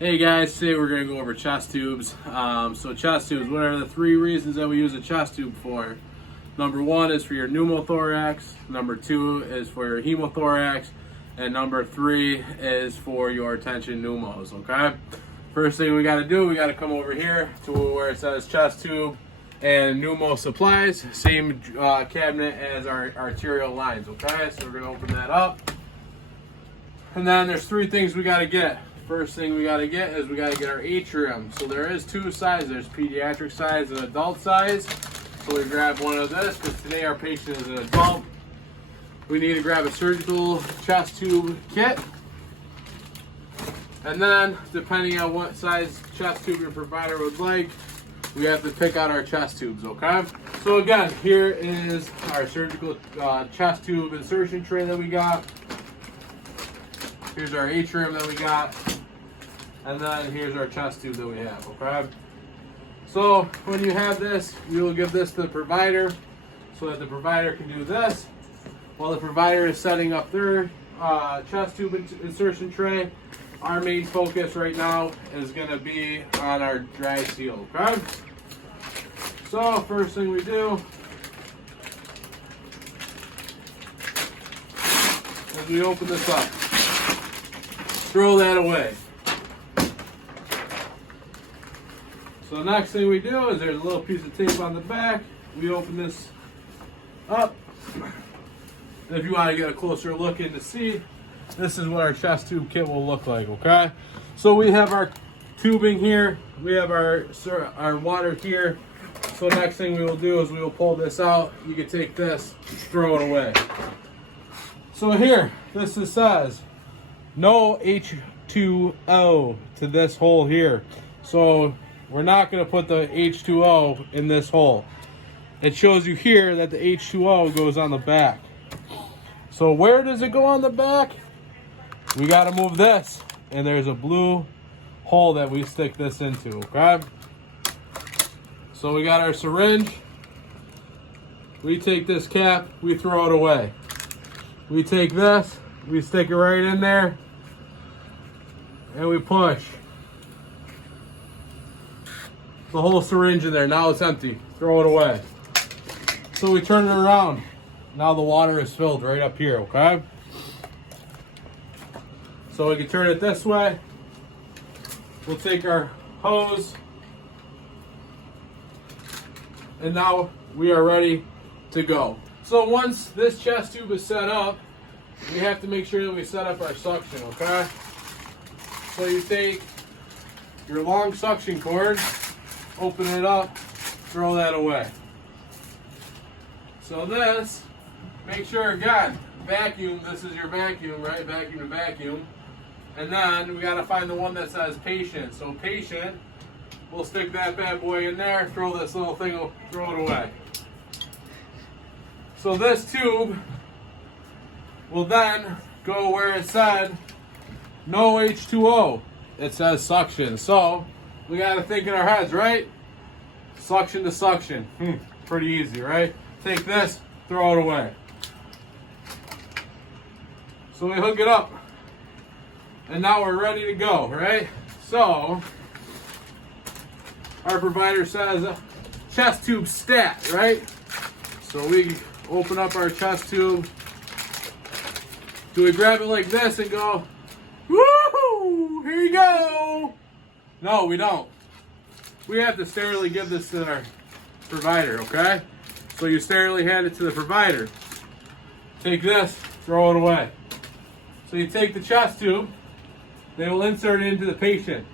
Hey guys, today we're going to go over chest tubes. So chest tubes, what are the three reasons that we use a chest tube for? Number one is for your pneumothorax, number two is for your hemothorax, and number three is for your tension pneumos, okay? First thing we got to do, we got to come over here to where it says chest tube and pneumo supplies, same cabinet as our arterial lines, okay? So we're going to open that up. And then there's three things we got to get. First thing we got to get is we got to get our atrium. So there is two sizes. There's pediatric size and adult size. So we grab one of this because today our patient is an adult. We need to grab a surgical chest tube kit. And then, depending on what size chest tube your provider would like, we have to pick out our chest tubes, okay? So again, here is our surgical chest tube insertion tray that we got. Here's our atrium that we got. And then here's our chest tube that we have, okay? So when you have this, you will give this to the provider so that the provider can do this. While the provider is setting up their chest tube insertion tray, our main focus right now is gonna be on our dry seal, okay? So first thing we do is we open this up. Throw that away. So the next thing we do is there's a little piece of tape on the back. We open this up. And if you want to get a closer look in to see, this is what our chest tube kit will look like, okay? So we have our tubing here. We have our water here. So next thing we will do is we will pull this out. You can take this, throw it away. So here, this says no H2O to this hole here. So we're not going to put the H2O in this hole. It shows you here that the H2O goes on the back. So where does it go on the back? We got to move this, and there's a blue hole that we stick this into, okay? So we got our syringe. We take this cap, we throw it away. We take this, we stick it right in there, and we push the whole syringe in there. Now it's empty. Throw it away. So we turn it around. Now the water is filled right up here, okay? So we can turn it this way. We'll take our hose. And now we are ready to go. So once this chest tube is set up, we have to make sure that we set up our suction, okay? So you take your long suction cord, open it up, throw that away. So this, make sure again, vacuum, this is your vacuum, right? Vacuum to vacuum. And then we gotta find the one that says patient. So patient, we'll stick that bad boy in there, throw this little thing, throw it away. So this tube will then go where it said no H2O. It says suction. So we gotta think in our heads, right? Suction to suction. Pretty easy, right? Take this, throw it away. So we hook it up. And now we're ready to go, right? So our provider says chest tube stat, right? So we open up our chest tube. Do we grab it like this and go, woohoo, here you go? No, we don't. We have to sterilely give this to our provider, okay? So you sterilely hand it to the provider. Take this, throw it away. So you take the chest tube, they will insert it into the patient.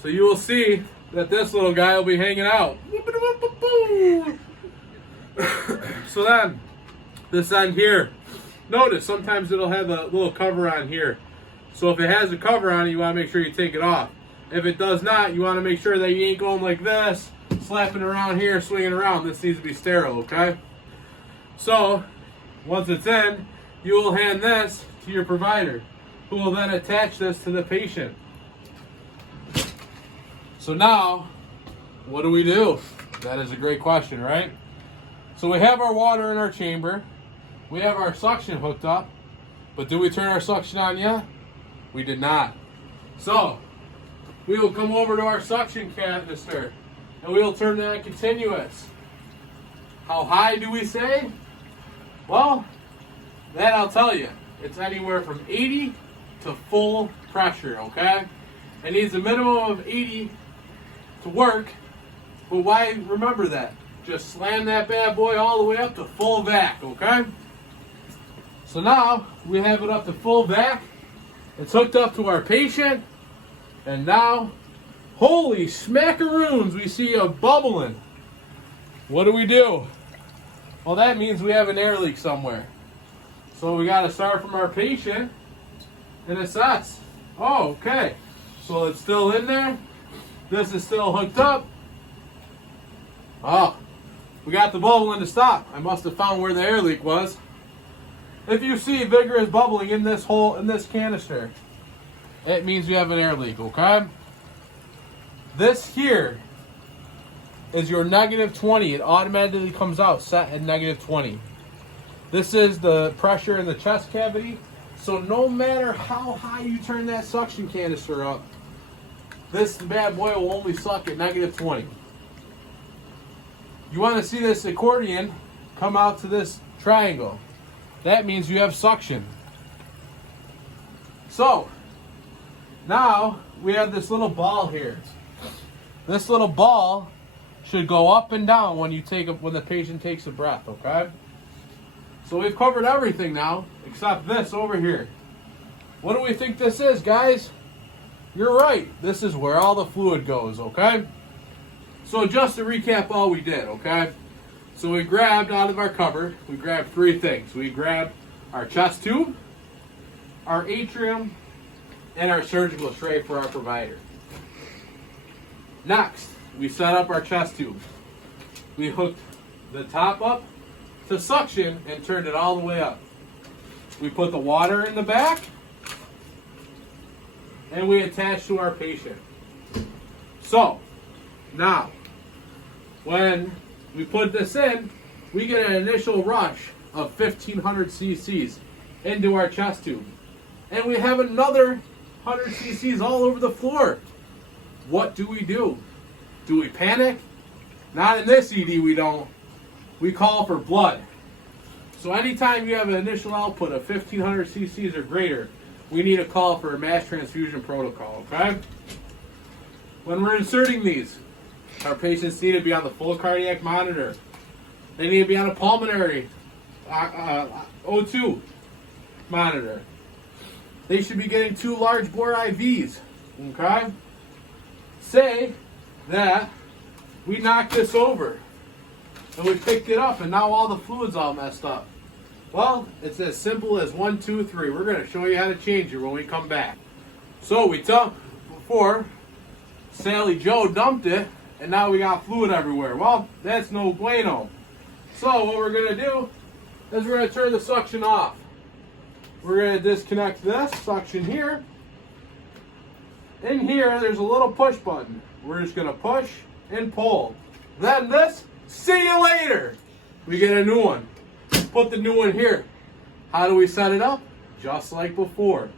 So you will see that this little guy will be hanging out. So then, this end here, notice sometimes it'll have a little cover on here. So if it has a cover on it, you want to make sure you take it off. If it does not, you want to make sure that you ain't going like this, slapping around here, swinging around. This needs to be sterile, okay? So, once it's in, you will hand this to your provider, who will then attach this to the patient. So now, what do? That is a great question, right? So we have our water in our chamber. We have our suction hooked up. But did we turn our suction on yet? We did not. So we will come over to our suction canister and we will turn that continuous. How high do we say? Well, that I'll tell you. It's anywhere from 80 to full pressure, okay? It needs a minimum of 80 to work, but why remember that? Just slam that bad boy all the way up to full vac, okay? So now we have it up to full vac. It's hooked up to our patient, and now, holy smackaroons, we see a bubbling. What do? Well, that means we have an air leak somewhere. So we got to start from our patient, and it says, oh, okay. So it's still in there. This is still hooked up. Oh, we got the bubbling to stop. I must have found where the air leak was. If you see vigorous bubbling in this hole, in this canister, it means we have an air leak, okay? This here is your -20. It automatically comes out set at -20. This is the pressure in the chest cavity. So no matter how high you turn that suction canister up, this bad boy will only suck at -20. You want to see this accordion come out to this triangle. That means you have suction. So now we have this little ball here. This little ball should go up and down when the patient takes a breath, okay? So we've covered everything now except this over here. What do we think this is, guys? You're right. This is where all the fluid goes, okay? So just to recap all we did, okay? So we grabbed out of our cupboard, we grabbed 3 things. We grabbed our chest tube, our atrium, and our surgical tray for our provider. Next, we set up our chest tube. We hooked the top up to suction and turned it all the way up. We put the water in the back, and we attached to our patient. So, now, when we put this in, we get an initial rush of 1,500 cc's into our chest tube. And we have another 100 cc's all over the floor. What do? Do we panic? Not in this ED, we don't. We call for blood. So anytime you have an initial output of 1,500 cc's or greater, we need a call for a mass transfusion protocol, okay? When we're inserting these, our patients need to be on the full cardiac monitor. They need to be on a pulmonary O2 monitor. They should be getting 2 large bore IVs, okay? Say that we knocked this over and we picked it up and now all the fluid's all messed up. Well, it's as simple as 1, 2, 3. We're going to show you how to change it when we come back. So we took before Sally Joe dumped it, and now we got fluid everywhere. Well, that's no bueno. So what we're going to do is we're going to turn the suction off. We're going to disconnect this suction here. In here, there's a little push button. We're just going to push and pull. Then this, see you later. We get a new one. Put the new one here. How do we set it up? Just like before.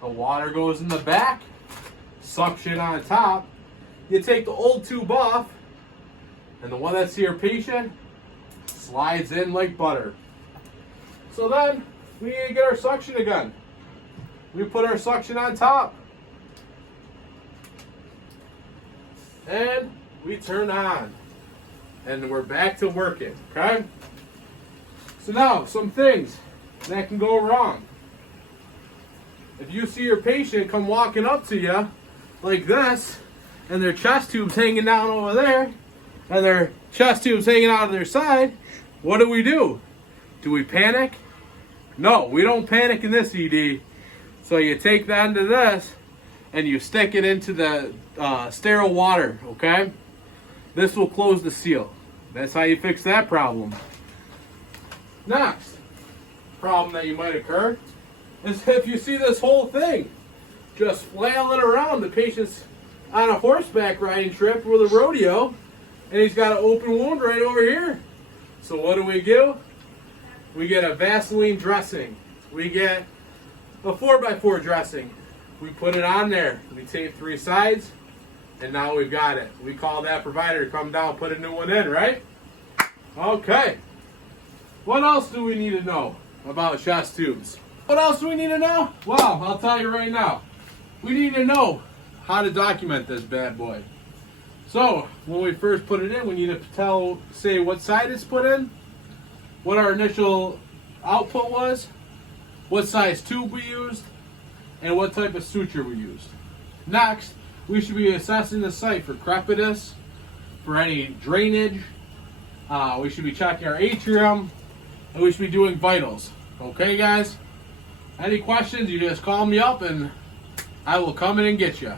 The water goes in the back, suction on top. You take the old tube off, and the one that's your patient slides in like butter. So then, we need to get our suction again. We put our suction on top. And we turn on. And we're back to working, okay? So now, some things that can go wrong. If you see your patient come walking up to you like this, and their chest tube's hanging down over there, and their chest tube's hanging out of their side, what do? Do we panic? No, we don't panic in this ED. So you take the end of this, and you stick it into the sterile water, okay? This will close the seal. That's how you fix that problem. Next problem that you might occur is if you see this whole thing just flailing around. The patient's on a horseback riding trip with a rodeo, and he's got an open wound right over here. So what do? We get a Vaseline dressing. We get a 4x4 dressing. We put it on there. We tape 3 sides, and now we've got it. We call that provider to come down, put a new one in, right? Okay. What else do we need to know about chest tubes? What else do we need to know? Well, I'll tell you right now. We need to know how to document this bad boy. So, when we first put it in, we need to say what side it's put in, what our initial output was, what size tube we used, and what type of suture we used. Next, we should be assessing the site for crepitus, for any drainage. We should be checking our atrium, and we should be doing vitals. Okay, guys? Any questions, you just call me up and I will come in and get you.